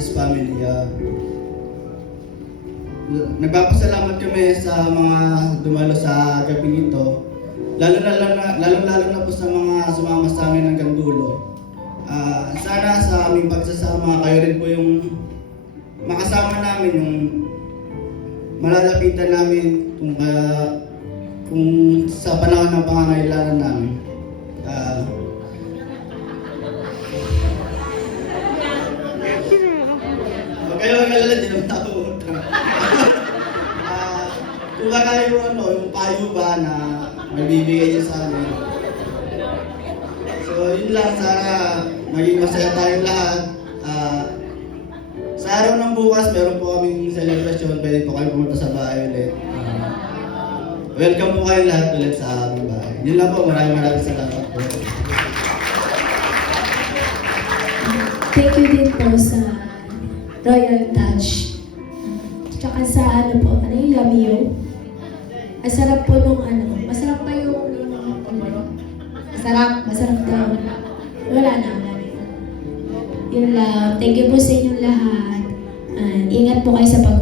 Access family. Nagpapasalamat kami sa mga dumalo sa gabi nito. Lalo na po sa mga sumama sa amin hanggang dulo. Sana sa aming pagsasama, kayo rin po yung makasama namin, yung malalapitan namin kung sa panahon ng pangangailangan namin. Huwag kayo mag-alala, di naman ako utang. Kung baka yung payo ba na magbibigay niya sa amin. So yun lang, sana maging masaya tayong lahat. Sa araw ng bukas, meron po kaming celebration. Pwede po kayo pumunta sa bahay ulit. Welcome po kayo lahat ulit sa aming bahay. Yun lang po, maraming salamat po. Thank you din po sa Royal Touch. Tsaka sa yung Yummy. Ang sarap po nung masarap pa yung masarap daw. Wala na. Yun lang. Thank you po sa inyong lahat. And ingat po kayo sa pag